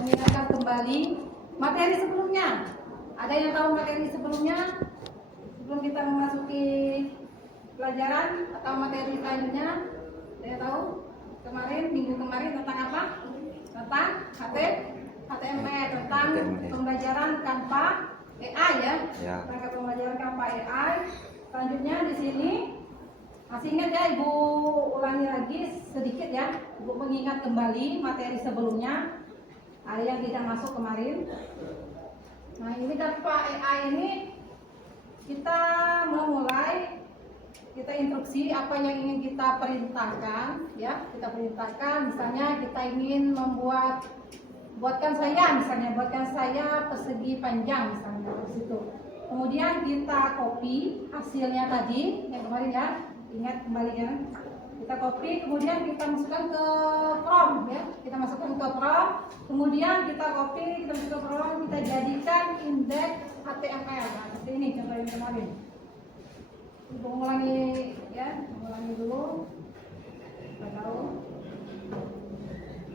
mengingatkan kembali materi sebelumnya. Ada yang tahu materi sebelumnya? Sebelum kita memasuki pelajaran atau materi selanjutnya, ada yang tahu? Minggu kemarin tentang apa? Tentang HTML, tentang pembelajaran Canva AI ya. Tentang pembelajaran Canva AI. Selanjutnya di sini masih ingat ya, Ibu ulangi lagi sedikit ya. Ibu mengingat kembali materi sebelumnya. Ada yang tidak masuk kemarin. Nah, ini Canva AI ini kita memulai, kita instruksi apa yang ingin kita perintahkan ya. Kita perintahkan misalnya kita ingin buatkan saya persegi panjang misalnya di situ. Kemudian kita copy hasilnya tadi yang kemarin ya. Ingat kembali ya. Kita copy, kemudian kita masukkan ke prompt ya. Kita masukkan ke prompt, kemudian kita copy, kita masukkan ke prompt, kita jadikan indeks HTML. Nah, seperti ini contoh yang kemarin. Ibu ulangi ya, ulangi dulu. Kita tahu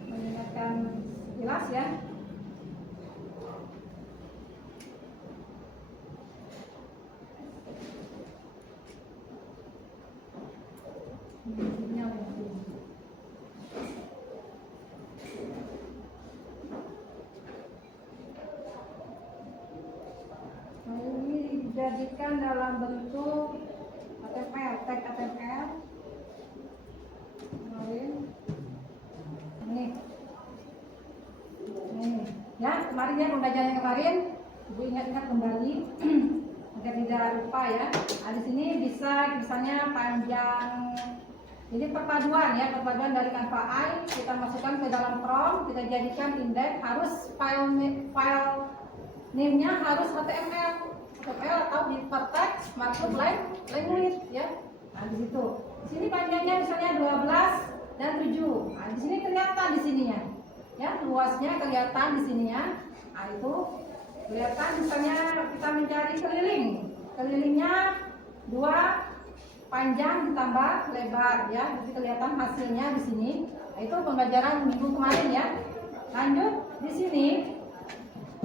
mengingatkan jelas ya. Nah, ini dijadikan dalam bentuk HTML, tag HTML. Ini ya, kemarin ya pembelajaran yang kemarin, Ibu ingat-ingat kembali agar tidak lupa ya. Nah, di sini bisa misalnya panjang. Jadi perpaduan ya, perpaduan dari Canva AI kita masukkan ke dalam prompt, kita jadikan indeks, harus file name-nya harus HTML atau hypertext markup language ya. Nah, di situ. Di sini panjangnya misalnya 12 dan 7. Nah, di sini kelihatan di sininya. Ya, luasnya kelihatan di sininya. Nah, itu kelihatan misalnya kita mencari keliling. Kelilingnya 2, panjang ditambah lebar ya. Jadi kelihatan hasilnya di sini. Nah, itu pembelajaran minggu kemarin ya. Lanjut di sini.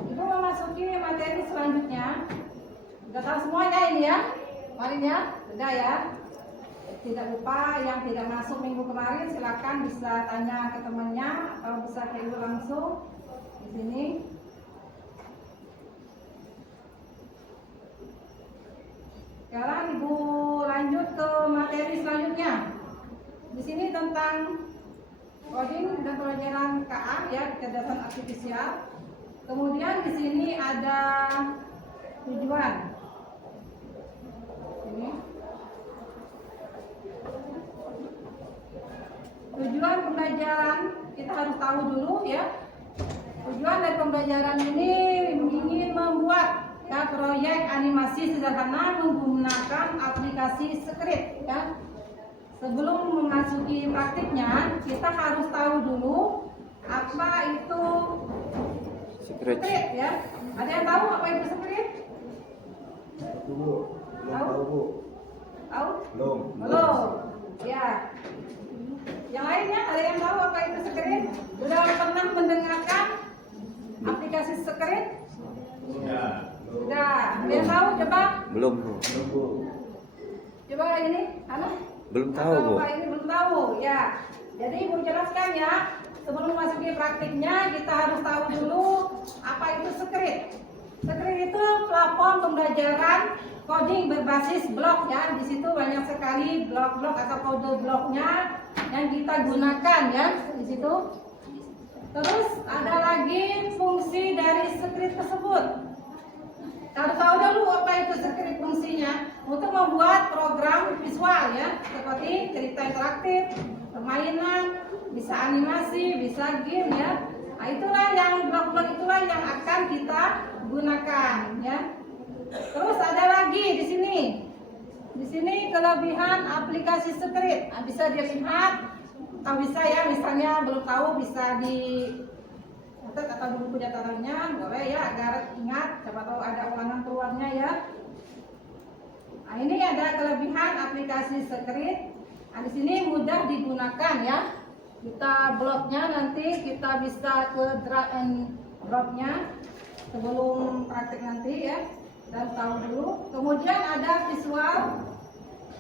Ibu memasuki materi selanjutnya. Sudah tahu semuanya ini ya. Kemarin ya, sudah ya. Tidak lupa yang tidak masuk minggu kemarin silakan bisa tanya ke temannya atau bisa ke Ibu langsung di sini. Sekarang Ibu lanjut ke materi selanjutnya. Di sini tentang coding dan pelajaran KA ya, kecerdasan artifisial. Kemudian di sini ada tujuan. Ini. Tujuan pembelajaran kita harus tahu dulu ya. Tujuan dari pembelajaran ini ingin membuat ya proyek animasi sederhana menggunakan aplikasi script ya. Sebelum memasuki praktiknya kita harus tahu dulu apa itu script ya. Ada yang tahu apa itu script? Tahu? Belum. Ya. Yang lainnya ada yang tahu apa itu script? Sudah pernah mendengarkan aplikasi script? Ya. Sudah. Ada yang tahu? Coba. Belum. Coba ini, Belum tahu, Bu. Apa ini belum tahu? Ya. Jadi Ibu jelaskan ya. Sebelum memasuki praktiknya kita harus tahu dulu apa itu script. Script itu platform pembelajaran coding berbasis blok ya. Di situ banyak sekali blok-blok atau kode bloknya yang kita gunakan ya di situ. Terus ada lagi fungsi dari script tersebut. Harus tahu dulu apa itu script fungsinya untuk membuat program visual ya, seperti cerita interaktif, permainan, bisa animasi, bisa game ya. Nah, itulah yang blok-blok itulah yang akan kita gunakan ya. Terus ada lagi di sini. Di sini kelebihan aplikasi script. Nah, bisa dilihat atau bisa ya, misalnya belum tahu bisa di atau di buku catatannya boleh ya agar ingat, siapa tahu ada ulangan keluarnya ya. Nah, ini ada kelebihan aplikasi script. Nah, di sini mudah digunakan ya. kita bloknya nanti kita bisa ke drag and dropnya sebelum praktek nanti ya, dan tahu dulu. Kemudian ada visual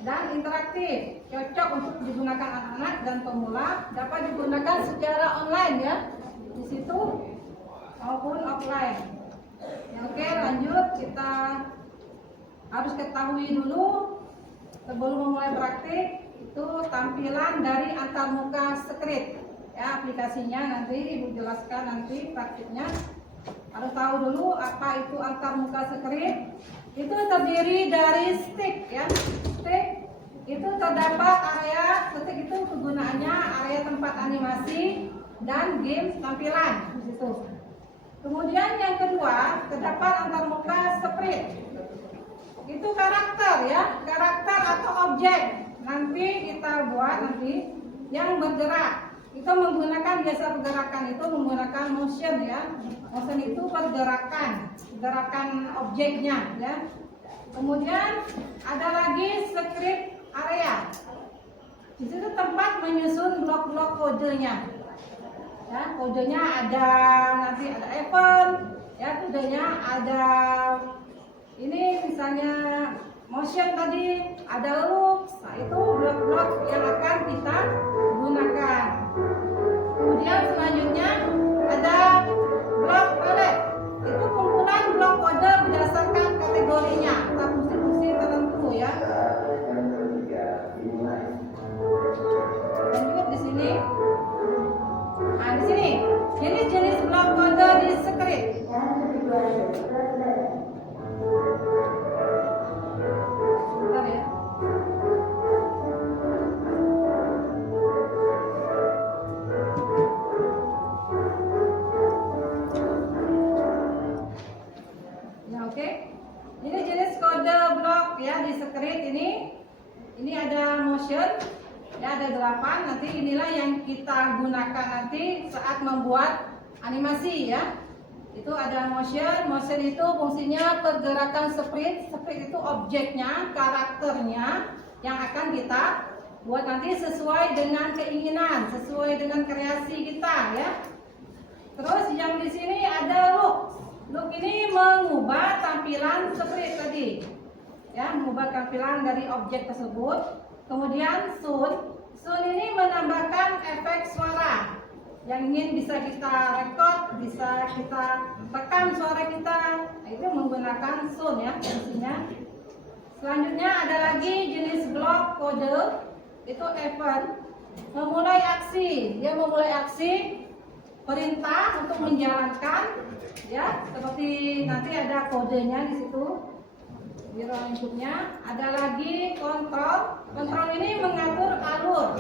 dan interaktif, cocok untuk digunakan anak-anak dan pemula, dapat digunakan secara online ya, di situ maupun offline. Ya, oke, lanjut. Kita harus ketahui dulu sebelum memulai praktik itu tampilan dari antarmuka script ya, aplikasinya nanti Ibu jelaskan nanti praktiknya. Harus tahu dulu apa itu antarmuka script. Itu terdiri dari stick ya. Stick itu terdapat area, stick itu kegunaannya area tempat animasi dan game tampilan di situ. Kemudian yang kedua, terdapat antarmuka script. Itu karakter ya, karakter atau objek. Nanti kita buat nanti yang bergerak. Itu menggunakan biasa pergerakan itu menggunakan motion ya. Motion itu pergerakan, gerakan objeknya ya. Kemudian ada lagi script area. Di situ tempat menyusun blok-blok kodenya. Ya, kodenya ada nanti ada event, ya kodenya ada ini misalnya motion tadi, ada loops. Nah, itu blok-blok yang akan kita gunakan. Kemudian selanjutnya ada blok kode. Itu kumpulan blok kode berdasarkan kategorinya atau fungsi-fungsi tertentu ya. Lanjut di sini. Nah, di sini jenis-jenis blok kode di script. Sebentar ya. Nah, oke. Ini jenis kode blok ya di script ini. Ini ada motion. Ya, ada 8. Nanti inilah yang kita gunakan nanti saat membuat animasi ya. Itu ada motion. Motion itu fungsinya pergerakan sprite. Sprite itu objeknya, karakternya yang akan kita buat nanti sesuai dengan keinginan, sesuai dengan kreasi kita ya. Terus yang di sini ada look. Look ini mengubah tampilan sprite tadi. Ya, mengubah tampilan dari objek tersebut. Kemudian sound. Sound ini menambahkan efek suara yang ingin bisa kita record, bisa kita rekam suara kita. Nah, itu menggunakan sound ya fungsinya. Selanjutnya ada lagi jenis blok kode. Itu event. Memulai aksi. Dia memulai aksi perintah untuk menjalankan ya, seperti nanti ada kodenya di situ. Di ruang lingkupnya ada lagi kontrol. Kontrol ini mengatur alur.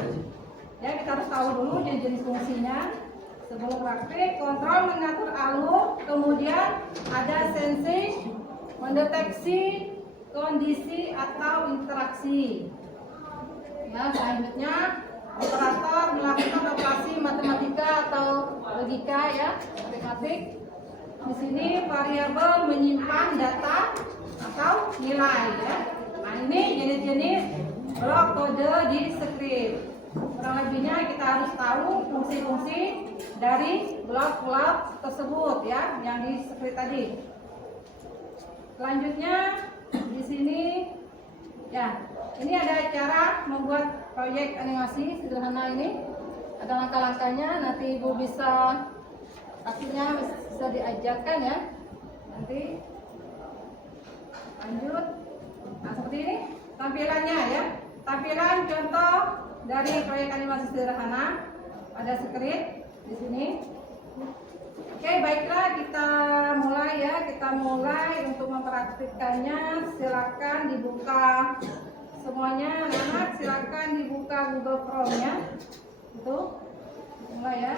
Ya, kita harus tahu dulu jenis fungsinya sebelum praktik. Kontrol mengatur alur. Kemudian ada sensi, mendeteksi kondisi atau interaksi. Ya, selanjutnya operator melakukan operasi matematika atau logika ya, matematik. Di sini variabel menyimpan data atau nilai ya. Nah, ini jenis-jenis blok kode di script. Kurang lebihnya kita harus tahu fungsi-fungsi dari blok-blok tersebut ya, yang di script tadi. Selanjutnya di sini ya, ini ada cara membuat proyek animasi sederhana ini. Ada langkah-langkahnya, nanti Ibu bisa pastinya bisa diajarkan ya. Nanti lanjut. Nah, seperti ini tampilannya ya. Tampilan contoh dari proyek animasi sederhana. Ada script di sini. Oke, baiklah kita mulai ya. Kita mulai untuk mempraktikkannya. Silakan dibuka semuanya, anak-anak. Silakan dibuka Google Chrome-nya. Itu mulai ya.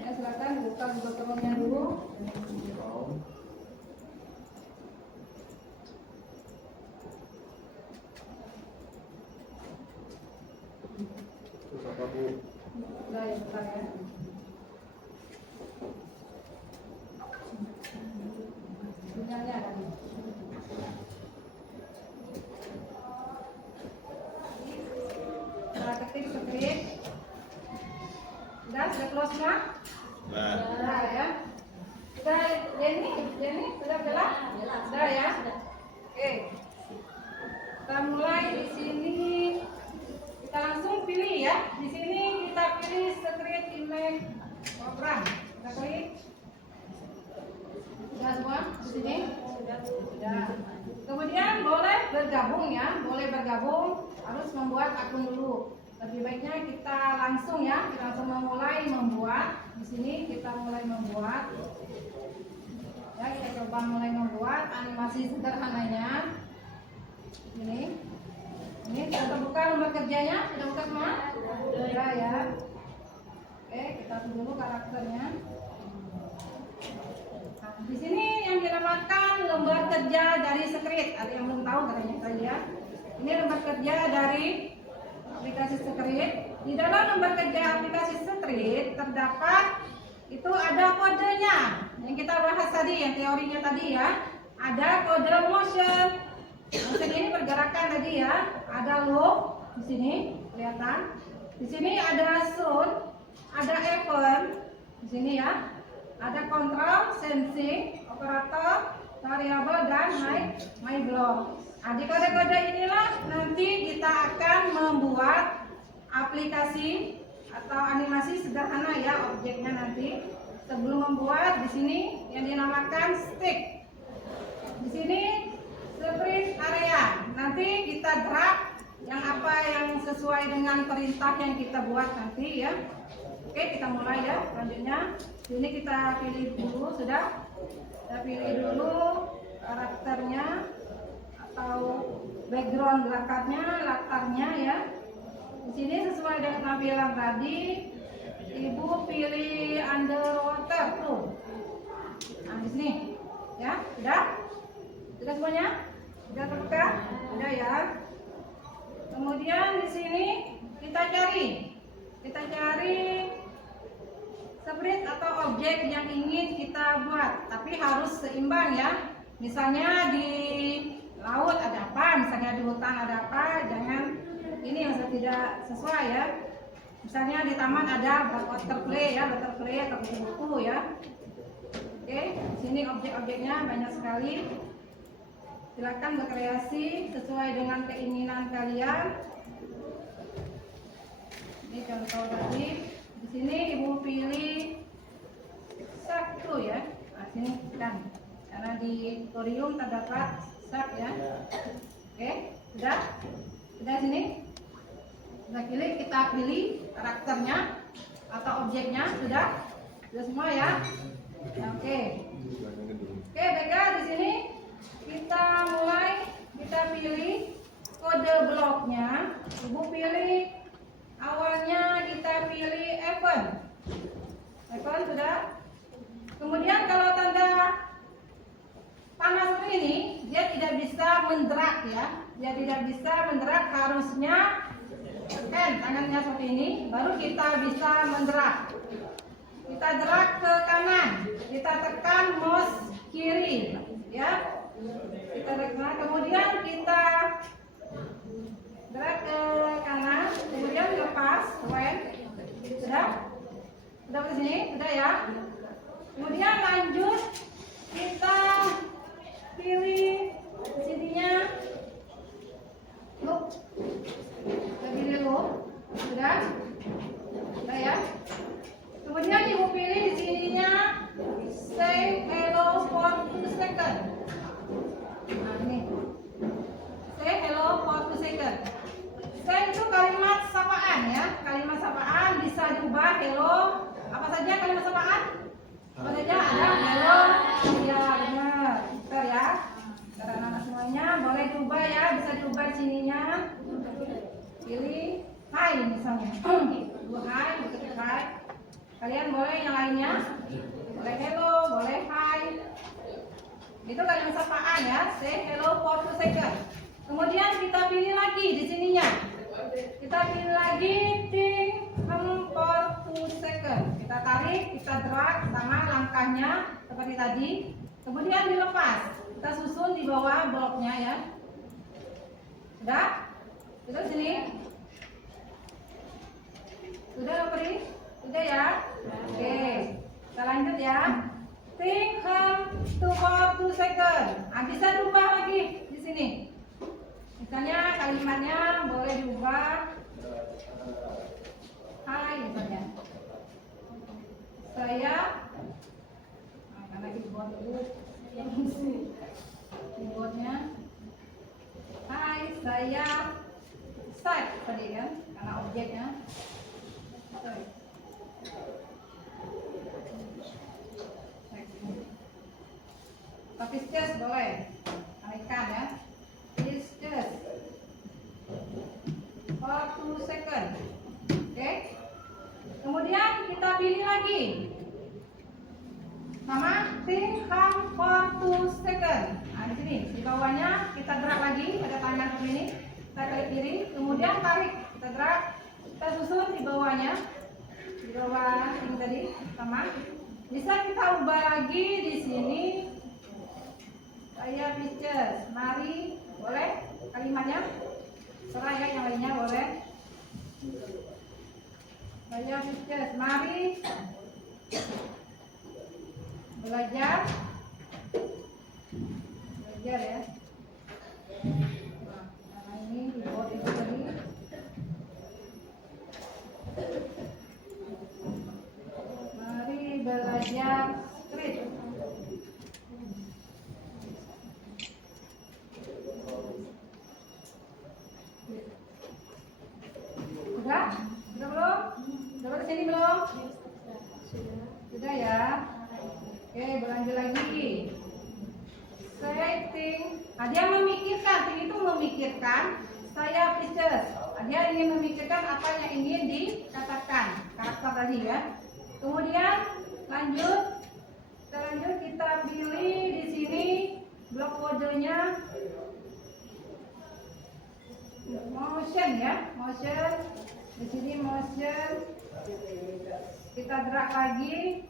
Ya, silakan buka Google Chrome-nya dulu. Terus apa Bu? Udah ya, bentar ya. Sinyalnya ada. ketik script. Sudah close semua? Sudah ya. Sudah Jenny sudah jelas? Sudah ya. Oke. Kita mulai di sini. Kita langsung pilih ya. Di sini kita pilih script image program. Kita klik. Sudah semua di sini? Sudah. Kemudian boleh bergabung ya, boleh bergabung. Harus membuat akun dulu. Lebih baiknya kita langsung ya, kita langsung memulai membuat. Di sini kita mulai membuat. Ya, kita coba mulai membuat animasi sederhananya. Ini sudah terbuka nomor kerjanya, sudah buka semua? Sudah ya. Oke, kita tunggu dulu karakternya. Nah, di sini yang dinamakan lembar kerja dari script. Ada yang belum tahu katanya tadi ya. Ini lembar kerja dari aplikasi script. Di dalam lembar kerja aplikasi script terdapat itu ada kodenya yang kita bahas tadi, yang teorinya tadi ya. Ada kode motion. Motion ini pergerakan tadi ya. Ada loop di sini kelihatan. Di sini ada sound, ada event di sini ya. Ada kontrol, sensing, operator, variabel dan my block. Nah, di kode-kode inilah nanti kita akan membuat aplikasi atau animasi sederhana ya, objeknya nanti. Sebelum membuat di sini yang dinamakan stick. Di sini sprint area. Nanti kita drag yang apa yang sesuai dengan perintah yang kita buat nanti ya. Oke, kita mulai ya. Selanjutnya ini kita pilih dulu, sudah. Kita pilih dulu karakternya atau background belakangnya, latarnya ya. Di sini sesuai dengan tampilan tadi, Ibu pilih underwater tuh. Nah, di sini ya, sudah? Sudah semuanya? Sudah terbuka? Sudah ya. Kemudian di sini kita cari sprite atau objek yang ingin kita buat, tapi harus seimbang ya. Misalnya di laut ada apa, misalnya di hutan ada apa, jangan ini yang tidak sesuai ya. Misalnya di taman ada butterfly ya, butterfly atau buku ya. Oke, sini objek-objeknya banyak sekali. Silakan berkreasi sesuai dengan keinginan kalian. Ini contoh tadi. Di sini Ibu pilih satu ya. Nah, sini kan. Karena di tutorial terdapat sak ya. Oke, sudah? Sudah sini? Sudah pilih, kita pilih karakternya atau objeknya, sudah? Sudah semua ya? Oke. Oke, Beka di sini kita mulai, kita pilih kode bloknya. Ibu pilih awalnya, kita pilih event sudah. Kemudian kalau tanda panas ini dia tidak bisa mendrag ya, dia tidak bisa mendrag, harusnya tekan tangannya seperti ini baru kita bisa mendrag. Kita drag ke kanan, kita tekan mouse kiri ya. Kita tekan, kemudian kita drag ke kanan, kemudian lepas when. Sudah ke sini, sudah ya. Kemudian lanjut, kita pilih sininya loop. Kita pilih loop, sudah ya. Kemudian Ibu pilih di sininya say hello for 2 seconds. Nah ini say hello for 2 seconds. Say itu kalimat sapaan ya, kalimat sapaan bisa diubah hello. Apa saja kalimat sapaan? Apa saja ada hello, ya benar, pintar ya. Karena semuanya boleh diubah ya, bisa diubah di sininya. Pilih hai misalnya, hai, ketik hai. Kalian boleh yang lainnya, boleh hello, boleh hi. Itu kalimat sapaan ya, say hello for 2 seconds. Kemudian kita pilih lagi di sininya. Kita pilih lagi think for 2 seconds. Kita tarik, kita drag sama langkahnya seperti tadi. Kemudian dilepas. Kita susun di bawah bloknya ya. Sudah? Kita sini. keyboardnya. Hai, saya start tadi kan, karena objeknya. Sorry. Tapi just boleh, naikkan ya. Is just for 2 second. Oke. Kemudian kita pilih lagi. Sama think hum for 2 second. Nah, di sini di bawahnya kita drag lagi pada tangan seperti ini. Kita klik kiri, kemudian tarik, kita drag, kita susun di bawahnya. Di bawah ini tadi sama. Bisa kita ubah lagi di sini. Saya pictures, mari, boleh kalimatnya. Serah ya, yang lainnya boleh. Saya pictures, mari belajar ya. Nah, ini dibuat itu tadi. Mari belajar script. Sudah? Sudah belum? Sudah ke sini belum? Sudah ya. Oke, berlanjut lagi. Setting. Nah, dia memikirkan, ting itu memikirkan. Saya pictures. Nah, dia ingin memikirkan apa yang ingin dikatakan karakter tadi ya. Kemudian lanjut. Kita pilih di sini blok kodenya motion ya, motion. Di sini motion. Kita drag lagi.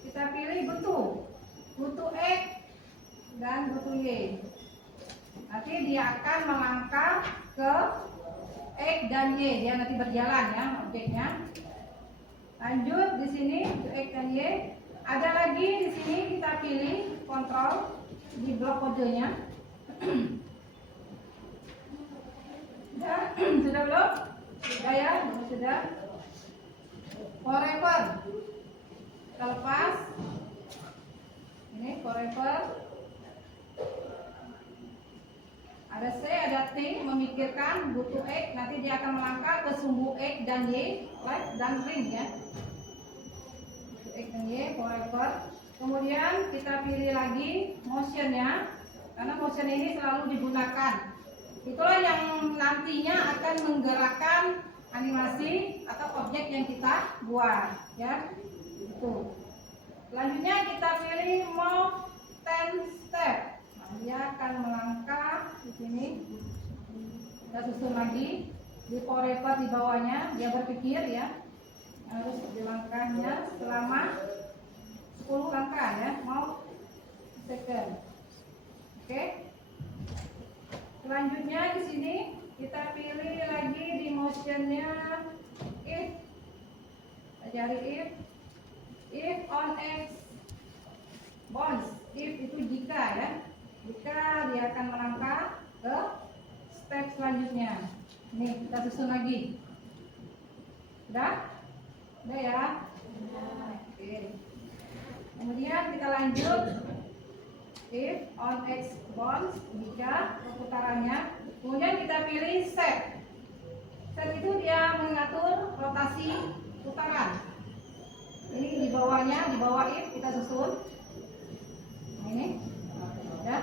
Kita pilih butuh X dan butuh Y. Nanti dia akan melangkah ke X dan Y. Dia nanti berjalan ya objeknya. Lanjut di sini untuk X dan Y. Ada lagi di sini kita pilih kontrol di blok kodenya. Sudah belum? Sudah ya, sudah. Forever. Kita lepas. Ini forever. Ada C, ada T, memikirkan, butuh X, nanti dia akan melangkah ke sumbu X dan Y, left dan ring ya. X dan Y, forever. Kemudian kita pilih lagi motionnya, karena motion ini selalu digunakan. Itulah yang nantinya akan menggerakkan animasi atau objek yang kita buat ya. Itu. Selanjutnya kita pilih move 10 step. Nah, dia akan melangkah di sini. Kita susun lagi di forever di bawahnya. Dia berpikir ya, harus dilangkahnya selama 10 langkah ya, mau second. Oke. Selanjutnya di sini kita pilih lagi di motionnya if. Kita cari if on X bonds. If itu jika ya, jika dia akan melangkah ke step selanjutnya. Ini kita susun lagi. Udah ya. Oke. Kemudian kita lanjut. If on X bonds, jika perputarannya. Kemudian kita pilih set. Set itu dia mengatur rotasi putaran. Ini di bawahnya, di bawah if kita susun. Ini, ya.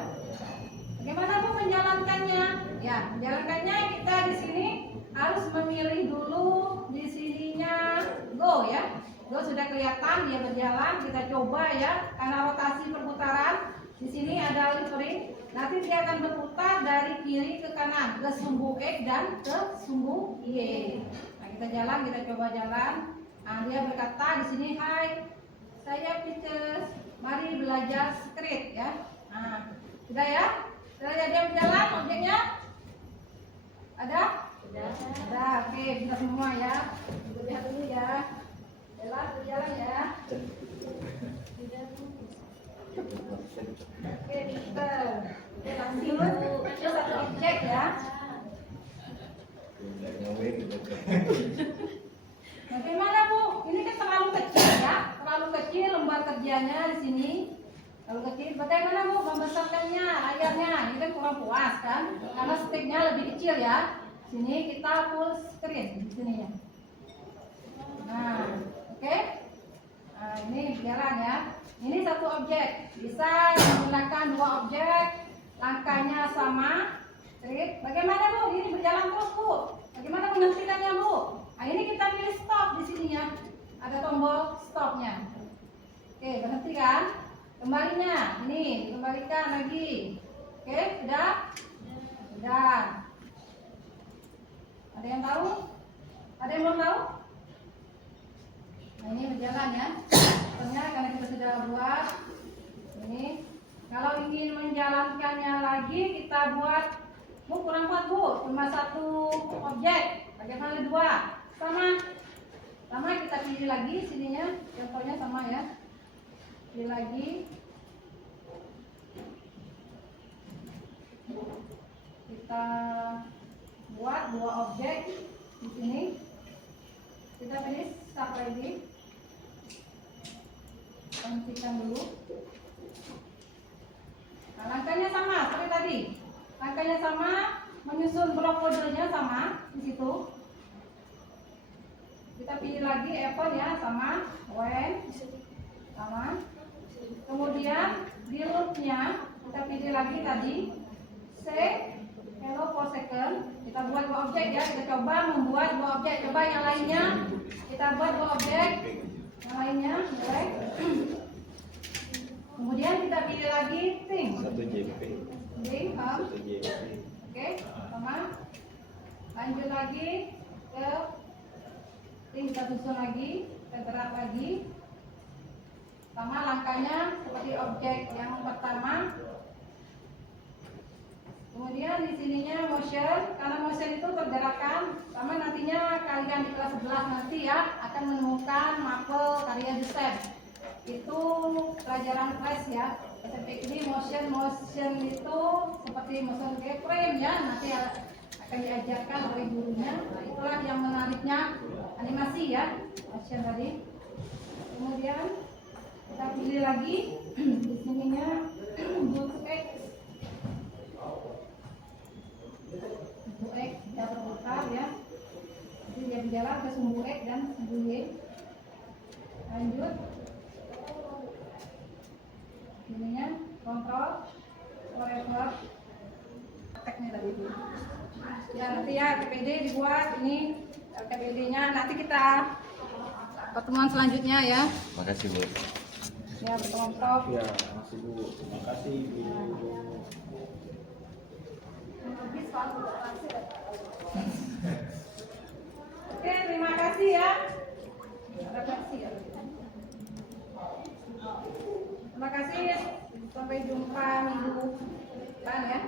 Bagaimana Bu menjalankannya? Ya, menjalankannya kita di sini harus memilih dulu di sininya go ya. Go sudah kelihatan dia berjalan, kita coba ya. Karena rotasi perputaran di sini ada ring. Nanti dia akan berputar dari kiri ke kanan ke sumbu X dan ke sumbu Y. Nah, kita jalan, kita coba jalan. Nah, dia berkata di sini, hai, saya pictures, mari belajar script ya. Nah, sudah ya? Sudah ya dia berjalan objeknya? Ada? Sudah. Sudah, oke, kita semua ya. Kita lihat dulu ya. Berjalan ya. Oke, kita lanjut ke satu objek ya. Bagaimana Bu? Ini kan terlalu kecil ya, terlalu kecil lembar kerjanya di sini. sama-sama puas kan? Karena sticknya lebih kecil ya. Sini kita full screen di sini ya. Nah, oke. Nah, ini jalan ya. Ini satu objek. Bisa menggunakan dua objek. Langkahnya sama. Trik. Bagaimana Bu? Ini berjalan terus Bu. Bagaimana menghentikannya Bu? Nah, ini kita pilih stop di sini ya. Ada tombol stopnya. Oke, berhenti kan? Kembalinya, ini dikembalikan lagi. Oke, sudah? Sudah. Ada yang tahu? Ada yang belum tahu? Nah, ini berjalan ya. Contohnya karena kita sudah buat ini. Kalau ingin menjalankannya lagi, kita buat kurang kuat Bu, cuma satu objek. Bagaimana dua? Sama kita pilih lagi sininya. Contohnya sama ya. Pilih lagi. Kita buat dua objek di sini. Kita pilih start ready. Hentikan dulu. Nah, langkahnya sama seperti tadi. Langkahnya sama, menyusun blok kodenya sama di situ. Kita pilih lagi apple ya, sama when, sama. Kemudian di loopnya kita pilih lagi tadi set hello for second. Kita buat dua objek ya. Kita coba membuat dua objek. Coba yang lainnya kita buat dua objek. Yang lainnya boleh. Kemudian kita pilih lagi thing. Satu JP. Thing, Satu JP. Oke, sama. Lanjut lagi ke thing, kita susun lagi, kita gerak lagi. Sama langkahnya seperti objek yang pertama. Kemudian di sininya motion, karena motion itu pergerakan. Sama nantinya kalian di kelas 11 nanti ya akan menemukan mapel karya Joseph. Itu pelajaran flash ya. SMP ini motion itu seperti motion keyframe ya. Nanti akan diajarkan oleh gurunya. Nah, itulah yang menariknya animasi ya, motion tadi. Kemudian kita pilih lagi di sininya untuk X dia terputar ya. Jadi dia berjalan ke sumbu X dan sumbu Y. Lanjut. Ininya kontrol forever. Teknik tadi. Ya nanti ya TPD dibuat ini TPD-nya nanti kita pertemuan selanjutnya ya. Makasih Bu. Ya pertemuan top. Ya, makasih Bu. Terima kasih Bu. Oke, terima kasih ya. Terima kasih ya. Terima kasih. Sampai jumpa minggu depan ya.